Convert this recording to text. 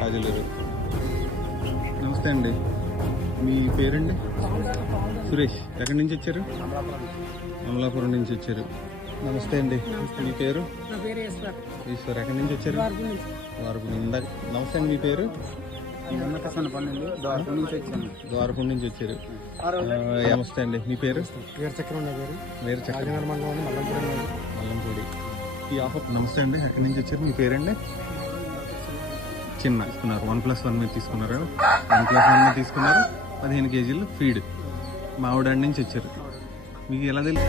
రాజులూరు. నమస్తే అండి, మీ పేరండి? సురేష్. ఎక్కడి నుంచి వచ్చారు? అమలాపురం నుంచి వచ్చారు. నమస్తే అండి, మీ పేరు? ఈశ్వర్. ఎక్కడి నుంచి వచ్చారు? వారపు. నమస్తే అండి, మీ పేరు? ద్వారపూడి నుంచి వచ్చారు. నమస్తే అండి, మీ పేరు? మల్లంపూడి. ఈ ఆఫర్. నమస్తే అండి, ఎక్కడి నుంచి వచ్చారు? మీ పేరండి? చిన్న తీసుకున్నారు. 1+1 మీద తీసుకున్నారు. 1+1 మీద తీసుకున్నారు. 15 కేజీలు ఫీడ్. మావిడాడి నుంచి వచ్చారు. మీకు ఎలా తెలుసు?